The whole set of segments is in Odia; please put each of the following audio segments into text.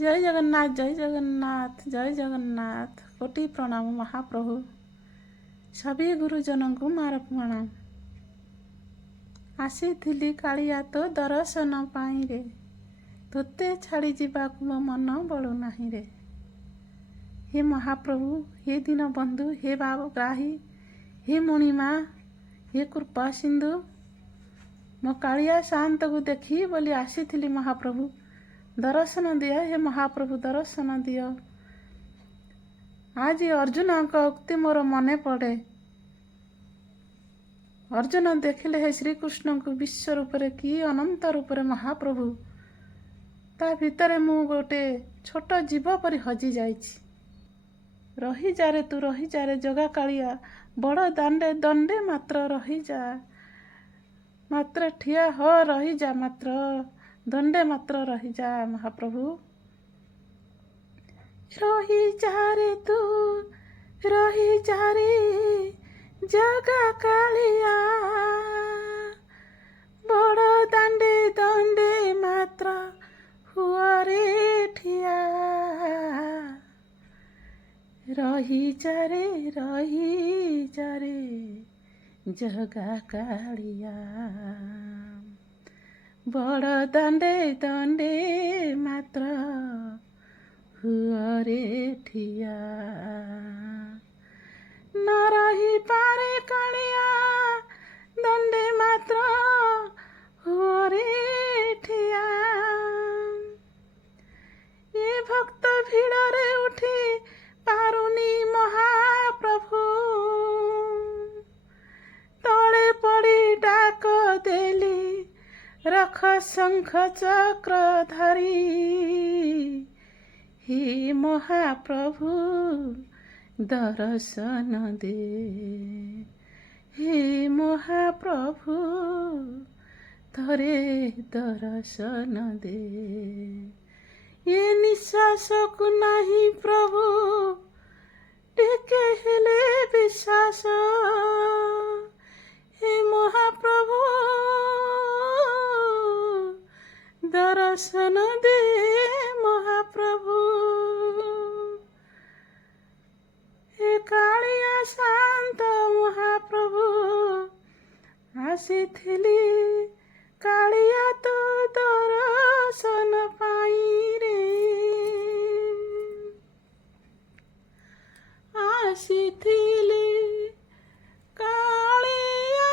ଜୟ ଜଗନ୍ନାଥ, ଜୟ ଜଗନ୍ନାଥ, ଜୟ ଜଗନ୍ନାଥ। କୋଟି ପ୍ରଣାମ ମହାପ୍ରଭୁ। ସବି ଗୁରୁଜନଙ୍କୁ ମାର ପ୍ରଣାମ। ଆସିଥିଲି କାଳିଆ ତୋ ଦର୍ଶନ ପାଇଁରେ, ତୋତେ ଛାଡ଼ି ଯିବାକୁ ମୋ ମନ ବଳୁ ନାହିଁ ରେ। ହେ ମହାପ୍ରଭୁ, ହେ ଦୀନବନ୍ଧୁ, ହେ ଭାବଗ୍ରାହୀ, ହେ ମଣିମା, ହେ କୃପା ସିନ୍ଧୁ, ମୋ କାଳିଆ ଶାନ୍ତକୁ ଦେଖି ବୋଲି ଆସିଥିଲି ମହାପ୍ରଭୁ। ଦର୍ଶନ ଦିଅ ହେ ମହାପ୍ରଭୁ, ଦର୍ଶନ ଦିଅ। ଆଜି ଅର୍ଜୁନଙ୍କ ଉକ୍ତି ମୋର ମନେ ପଡ଼େ। ଅର୍ଜୁନ ଦେଖିଲେ ହେ ଶ୍ରୀକୃଷ୍ଣଙ୍କୁ ବିଶ୍ୱ ରୂପରେ, କି ଅନନ୍ତ ରୂପରେ ମହାପ୍ରଭୁ। ତା ଭିତରେ ମୁଁ ଗୋଟେ ଛୋଟ ଜୀବ ପରି ହଜି ଯାଇଛି। ରହିଯାରେ ତୁ ରହିଯାରେ ଜଗା କାଳିଆ, ବଡ଼ ଦାଣ୍ଡେ ଦଣ୍ଡେ ମାତ୍ର ରହିଯା, ମାତ୍ର ଠିଆ ହୋ ରହିଯା, ମାତ୍ର ଦଣ୍ଡେ ମାତ୍ର ରହିଯା ମହାପ୍ରଭୁ। ରହିଯାରେ ତୁ ରହିଯାରେ ଜଗା କାଳିଆ, ବଡ଼ ଦାଣ୍ଡେ ଦଣ୍ଡେ ମାତ୍ର ହୁଅରେ ଠିଆ। ରହିଯାରେ ରହିଯାରେ ଜଗା କାଳିଆ, ବଡ଼ ଦାଣ୍ଡେ ଦଣ୍ଡେ ମାତ୍ର ହୁଅରେ ଠିଆ। ନ ରହିପାରେ କାଳିଆ ଦଣ୍ଡେ ମାତ୍ର ହୁଅରେ ଠିଆ। ଏ ଭକ୍ତ ଭିଡ଼ରେ ଉଠି ପାରୁନି ମହାପ୍ରଭୁ, ତଳେ ପଡ଼ି ଡାକ ଦେଲି ରଖ ଶଙ୍ଖ ଚକ୍ର ଧରି। ହେ ମହାପ୍ରଭୁ ଦର୍ଶନ ଦେ, ହେ ମହାପ୍ରଭୁ ଥରେ ଦର୍ଶନ ଦେ। ଏ ନିଶ୍ୱାସକୁ ନାହିଁ ପ୍ରଭୁ ଟିକେ ହେଲେ ବିଶ୍ୱାସ, ହେ ମହାପ୍ରଭୁ ଦର୍ଶନ ଦେ ମହାପ୍ରଭୁ। ହେ କାଳିଆ ଶାନ୍ତ ମହାପ୍ରଭୁ, ଆସିଥିଲି କାଳିଆ ତୋ ଦର୍ଶନ ପାଇଁରେ। ଆସିଥିଲି କାଳିଆ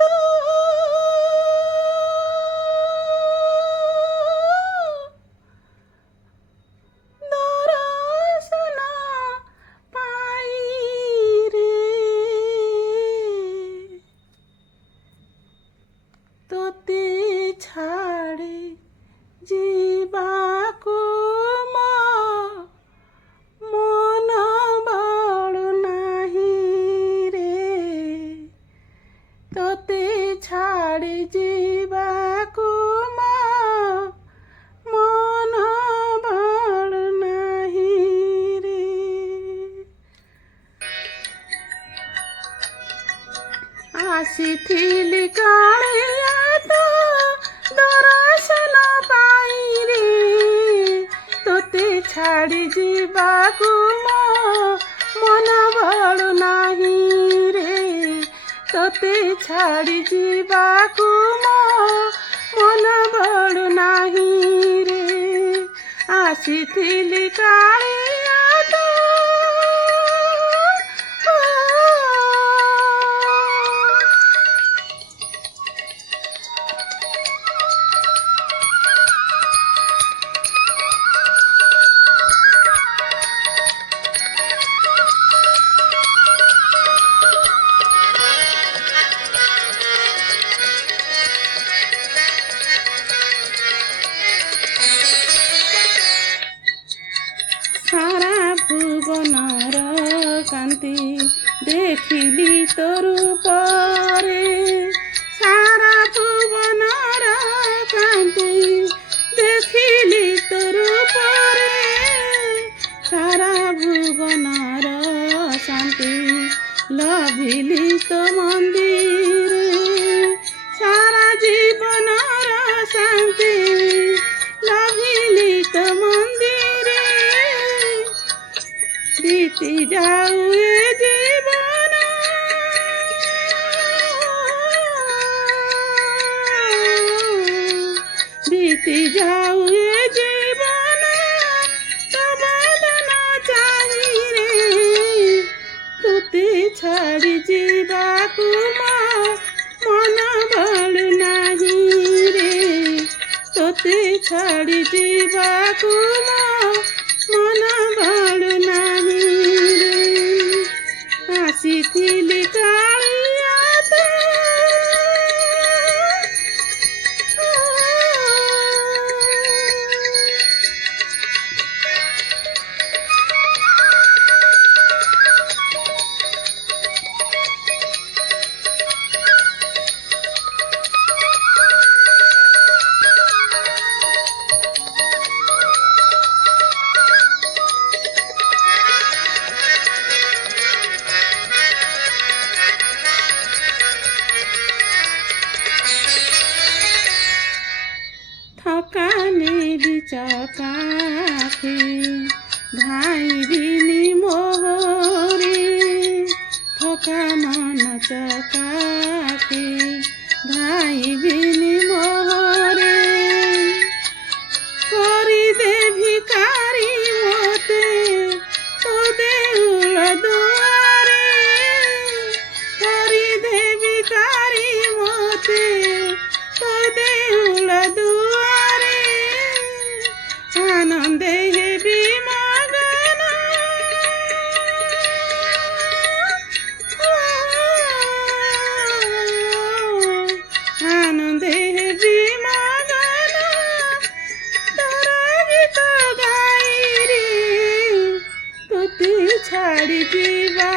ତୋ ଦର୍ଶନ ପାଇଁରେ। ତୋତେ ଛାଡ଼ି ଯିବାକୁ ମୋ ମନ ବଳୁ ନାହିଁ ରେ, ତୋତେ ଛାଡ଼ି ଯିବାକୁ ମୋ ମନ ବଳୁ ନାହିଁ ରେ। ଆସିଥିଲି କାଳିଆ ତୋ ଦର୍ଶନ ପାଇଁରେ, ତୋତେ ଛାଡ଼ି ଯିବାକୁ ମୋ ମନ ବଳୁ ନାହିଁ ରେ, ତୋତେ ଛାଡ଼ି ଯିବାକୁ ମୋ ମନ ବଳୁ ନାହିଁ ରେ। ଆସିଥିଲି କାଳିଆ ତୋ ସାରା ଭୁବନର କାନ୍ତି ଦେଖିଲି ତୋ ରୂପରେ, ସାରା ଭୁବନର କାନ୍ତି ଦେଖିଲି ତୋ ରୂପରେ, ସାରା ଭୁବନର ଶାନ୍ତି ଲଭିଲି ତୋ ମନ୍ଦିରେ, ସାରା ଜୀବନର ଶାନ୍ତି ଲଭିଲି ତୋ ମନ୍ଦିରେ। बीती जाऊ ए जीवन बीती जाऊ ए जीवन तो बदना चाही रे तुते छाड़ी जीवाकू मन बलु नाही रे तोते छाड़ी जीवाकू मन बलु नाही रे आसीथिली कालिया तो थकाने बिचकाखे धाई दिली मोहरे थका मन चकाखे धाई दिली मोहरे करी दे भिकारी मोते तो देउल दुआरे करी दे भिकारी मोते तो देउल दुआरे आनंदे हेबी मगन आनंदे हेबी मगन तोर गीत गाई रे तोते छाड़ी जीवा